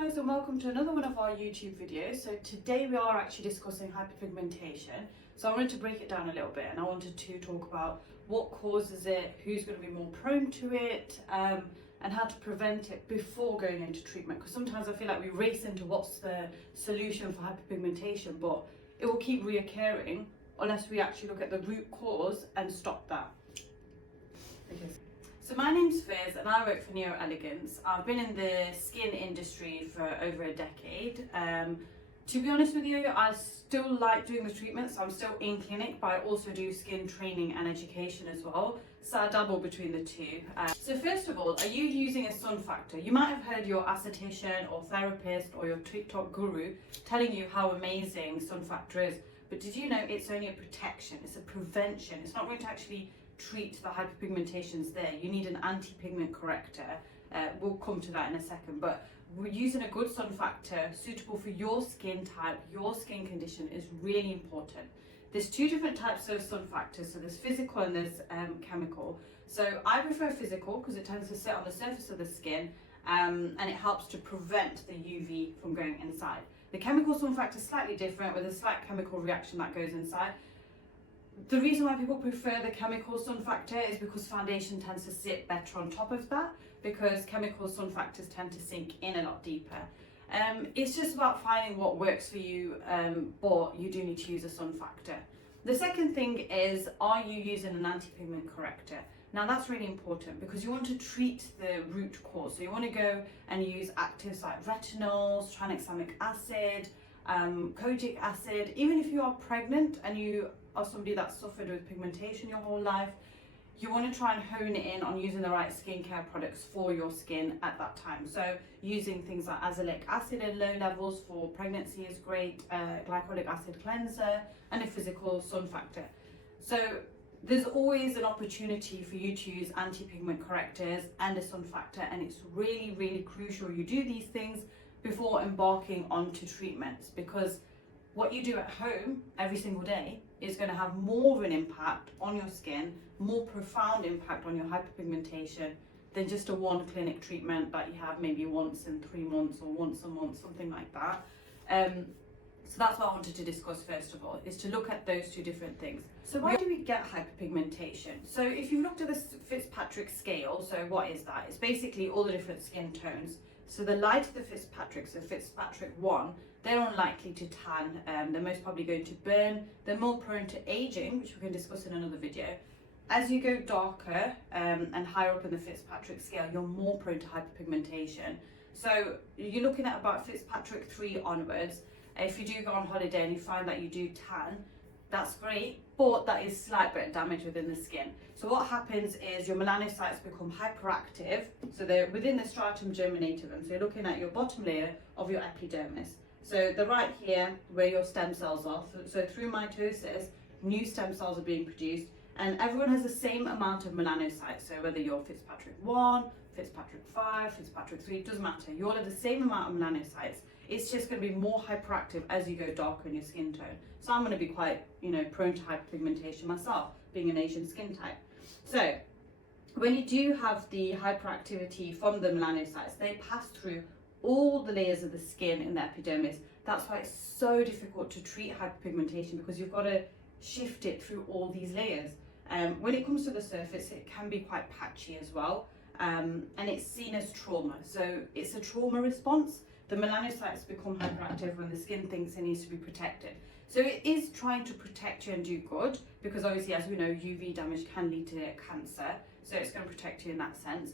guys, and welcome to another one of our YouTube videos. So today we are actually discussing hyperpigmentation. So I wanted to break it down a little bit, and I wanted to talk about what causes it, who's going to be more prone to it, and how to prevent it before going into treatment. Because sometimes I feel like we race into what's the solution for hyperpigmentation, but it will keep reoccurring unless we actually look at the root cause and stop that. So my name's Fizz and I work for Neo Elegance. I've been in the skin industry for over a decade. To be honest with you, I still like doing the treatments. I'm still in clinic, but I also do skin training and education as well. So I dabble between the two. So first of all, are you using a sun factor? You might have heard your esthetician or therapist or your TikTok guru telling you how amazing sun factor is. But did you know it's only a protection? It's a prevention. It's not going to actually treat the hyperpigmentations there. You need an anti-pigment corrector. We'll come to that in a second, but we're using a good sun factor suitable for your skin type, your skin condition is really important. There's two different types of sun factors, so there's physical and there's chemical. So I prefer physical because it tends to sit on the surface of the skin and it helps to prevent the UV from going inside. The chemical sun factor is slightly different with a slight chemical reaction that goes inside. The reason why people prefer the chemical sun factor is because foundation tends to sit better on top of that, because chemical sun factors tend to sink in a lot deeper. It's just about finding what works for you, but you do need to use a sun factor. The second thing is, are you using an anti-pigment corrector? Now that's really important because you want to treat the root cause. So you want to go and use actives like retinols, tranexamic acid, kojic acid. Even if you are pregnant and you are somebody that's suffered with pigmentation your whole life, you want to try and hone it in on using the right skincare products for your skin at that time. So using things like azelaic acid in low levels for pregnancy is great, glycolic acid cleanser, and a physical sun factor. So there's always an opportunity for you to use anti-pigment correctors and a sun factor, and it's really, really crucial you do these things before embarking onto treatments, because what you do at home every single day is going to have more of an impact on your skin, more profound impact on your hyperpigmentation than just a one clinic treatment that you have maybe once in 3 months or once a month, something like that. So that's what I wanted to discuss first of all, is to look at those two different things. So why do we get hyperpigmentation? So if you've looked at the Fitzpatrick scale, so what is that? It's basically all the different skin tones. So the lighter the Fitzpatrick, so Fitzpatrick 1, they're unlikely to tan, they're most probably going to burn, they're more prone to aging, which we can discuss in another video. As you go darker and higher up in the Fitzpatrick scale, you're more prone to hyperpigmentation. So you're looking at about Fitzpatrick 3 onwards. If you do go on holiday and you find that you do tan, that's great, but that is slight bit of damage within the skin. So what happens is your melanocytes become hyperactive, so they're within the stratum germinativum. So you're looking at your bottom layer of your epidermis. So they're right here where your stem cells are. So through mitosis, new stem cells are being produced, and everyone has the same amount of melanocytes. So whether you're Fitzpatrick 1, Fitzpatrick 5, Fitzpatrick 3, it doesn't matter. You all have the same amount of melanocytes. It's just going to be more hyperactive as you go darker in your skin tone. So I'm going to be quite, prone to hyperpigmentation myself, being an Asian skin type. So when you do have the hyperactivity from the melanocytes, they pass through all the layers of the skin in the epidermis. That's why it's so difficult to treat hyperpigmentation, because you've got to shift it through all these layers. When it comes to the surface, it can be quite patchy as well, and it's seen as trauma. So it's a trauma response. The melanocytes become hyperactive when the skin thinks it needs to be protected. So it is trying to protect you and do good, because obviously, as we know, UV damage can lead to cancer. So it's going to protect you in that sense.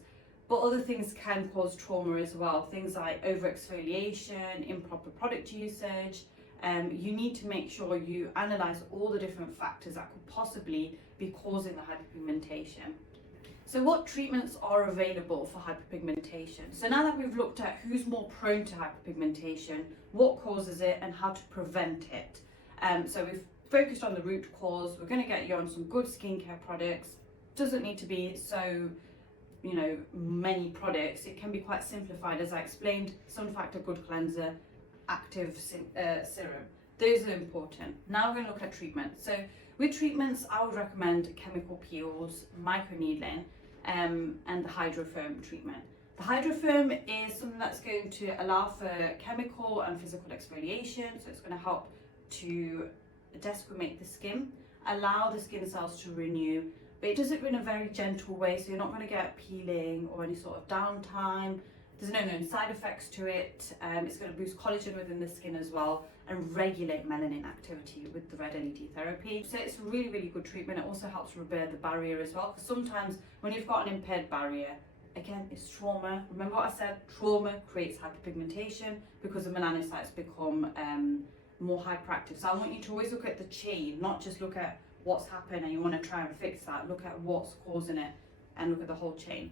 But other things can cause trauma as well. Things like overexfoliation, improper product usage. You need to make sure you analyze all the different factors that could possibly be causing the hyperpigmentation. So what treatments are available for hyperpigmentation? So now that we've looked at who's more prone to hyperpigmentation, what causes it, and how to prevent it. So we've focused on the root cause. We're going to get you on some good skincare products. Doesn't need to be so, many products. It can be quite simplified, as I explained. Sun factor, good cleanser, active serum. Those are important. Now we're going to look at treatment. So with treatments, I would recommend chemical peels, microneedling, and the Hydrofirm treatment. The Hydrofirm is something that's going to allow for chemical and physical exfoliation, so it's going to help to desquamate the skin, allow the skin cells to renew, but it does it in a very gentle way, so you're not going to get peeling or any sort of downtime. There's no known side effects to it. It's going to boost collagen within the skin as well and regulate melanin activity with the red LED therapy. So it's a really, really good treatment. It also helps repair the barrier as well, because sometimes when you've got an impaired barrier, again, it's trauma. Remember what I said, trauma creates hyperpigmentation because the melanocytes become more hyperactive. So I want you to always look at the chain, not just look at what's happened and you want to try and fix that. Look at what's causing it and look at the whole chain.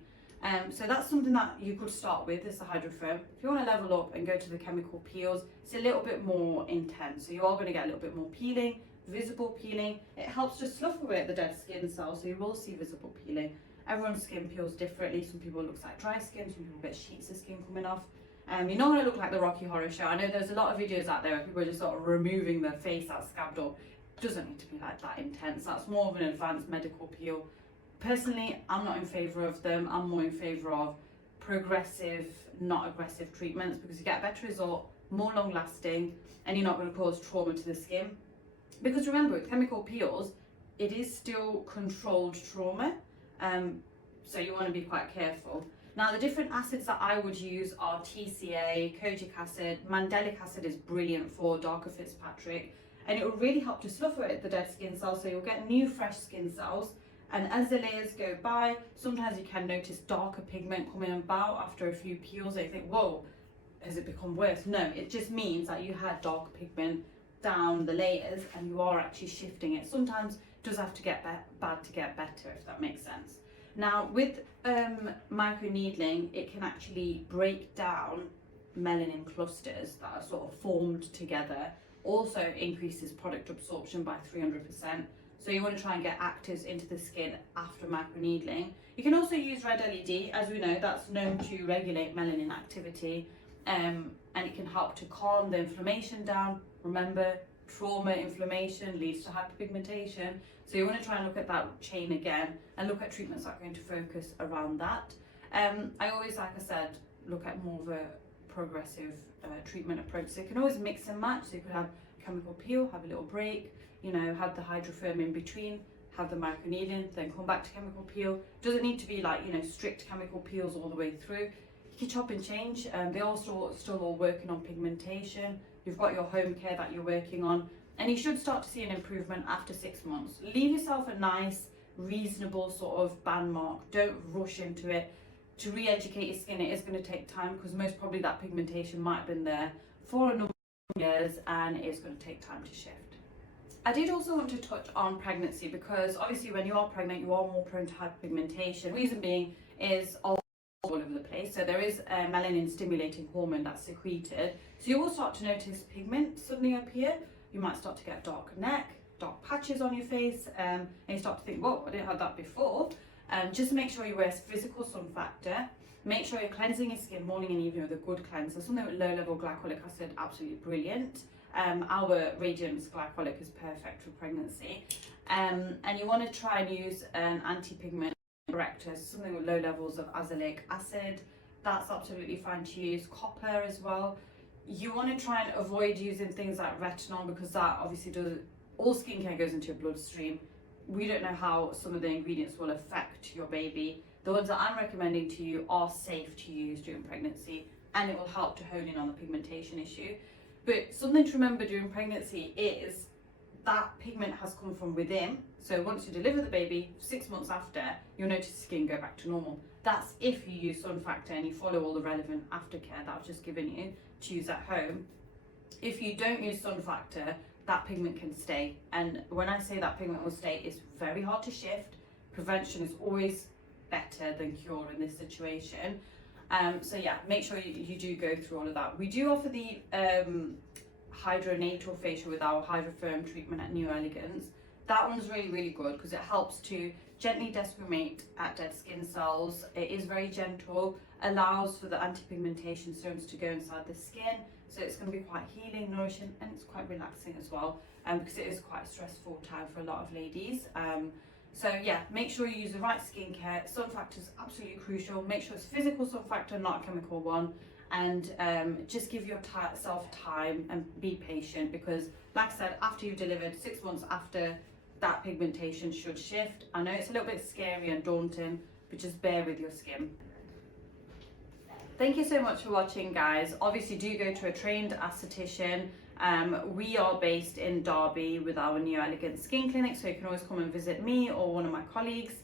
So that's something that you could start with, is the Hydrofirm. If you want to level up and go to the chemical peels, it's a little bit more intense. So you are going to get a little bit more peeling, visible peeling. It helps to slough away the dead skin cells, so you will see visible peeling. Everyone's skin peels differently. Some people look like dry skin, some people get sheets of skin coming off. You're not going to look like the Rocky Horror Show. I know there's a lot of videos out there where people are just sort of removing their face that's scabbed up. It doesn't need to be like that intense. That's more of an advanced medical peel. Personally, I'm not in favour of them. I'm more in favour of progressive, not aggressive treatments, because you get a better result, more long lasting, and you're not going to cause trauma to the skin. Because remember, with chemical peels, it is still controlled trauma. So you want to be quite careful. Now, the different acids that I would use are TCA, kojic acid, mandelic acid is brilliant for darker Fitzpatrick, and it will really help to slough away the dead skin cells, so you'll get new fresh skin cells. And as the layers go by, sometimes you can notice darker pigment coming about after a few peels, and you think, whoa, has it become worse? No, it just means that you had dark pigment down the layers and you are actually shifting it. Sometimes it does have to get bad to get better, if that makes sense. Now, with microneedling, it can actually break down melanin clusters that are sort of formed together. Also increases product absorption by 300%. So you want to try and get actives into the skin after microneedling. You can also use red LED, as we know, that's known to regulate melanin activity, and it can help to calm the inflammation down. Remember, trauma, inflammation leads to hyperpigmentation. So you want to try and look at that chain again and look at treatments that are going to focus around that. I always, like I said, look at more of a progressive treatment approach. So you can always mix and match. So you could have chemical peel, have a little break, you know, have the Hydrofirm in between, have the microneedling, then come back to chemical peel. Doesn't need to be like, you know, strict chemical peels all the way through. You can chop and change. They're also still all working on pigmentation. You've got your home care that you're working on, and you should start to see an improvement after 6 months. Leave yourself a nice, reasonable sort of band mark. Don't rush into it. To re-educate your skin, it is going to take time, because most probably that pigmentation might have been there for a number of years, and it's going to take time to shift. I did also want to touch on pregnancy, because obviously when you are pregnant, you are more prone to hyperpigmentation. Reason being is all over the place. So there is a melanin stimulating hormone that's secreted. So you will start to notice pigment suddenly appear. You might start to get dark neck, dark patches on your face, and you start to think, whoa, I didn't have that before. Just make sure you wear physical sun factor. Make sure you're cleansing your skin morning and evening with a good cleanser. Something with low level glycolic acid, absolutely brilliant. Our Radiance glycolic is perfect for pregnancy. And you want to try and use an antipigment corrector, something with low levels of azelaic acid. That's absolutely fine to use. Copper as well. You want to try and avoid using things like retinol, because that obviously does, all skincare goes into your bloodstream. We don't know how some of the ingredients will affect your baby. The ones that I'm recommending to you are safe to use during pregnancy, and it will help to hone in on the pigmentation issue. But something to remember during pregnancy is that pigment has come from within. So once you deliver the baby, 6 months after, you'll notice the skin go back to normal. That's if you use sun factor and you follow all the relevant aftercare that I've just given you to use at home. If you don't use sun factor, that pigment can stay. And when I say that pigment will stay, it's very hard to shift. Prevention is always better than cure in this situation. So yeah, make sure you do go through all of that. We do offer the Hydrofirm Facial with our Hydrofirm treatment at New Elegance. That one's really, really good because it helps to gently desquamate at dead skin cells. It is very gentle, allows for the antipigmentation serums to go inside the skin. So it's going to be quite healing, nourishing, and it's quite relaxing as well, because it is quite a stressful time for a lot of ladies. So yeah, make sure you use the right skincare. Sun factor is absolutely crucial. Make sure it's physical sun factor, not a chemical one. And just give yourself time and be patient, because like I said, after you've delivered, 6 months after, that pigmentation should shift. I know it's a little bit scary and daunting, but just bear with your skin. Thank you so much for watching, guys. Obviously do go to a trained esthetician. We are based in Derby with our Neo Elegance Skin Clinic, so you can always come and visit me or one of my colleagues.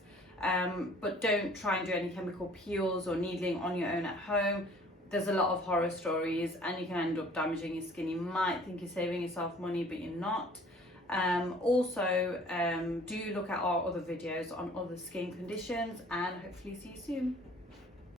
But don't try and do any chemical peels or needling on your own at home. There's a lot of horror stories and you can end up damaging your skin. You might think you're saving yourself money, but you're not. Also, do look at our other videos on other skin conditions, and hopefully see you soon.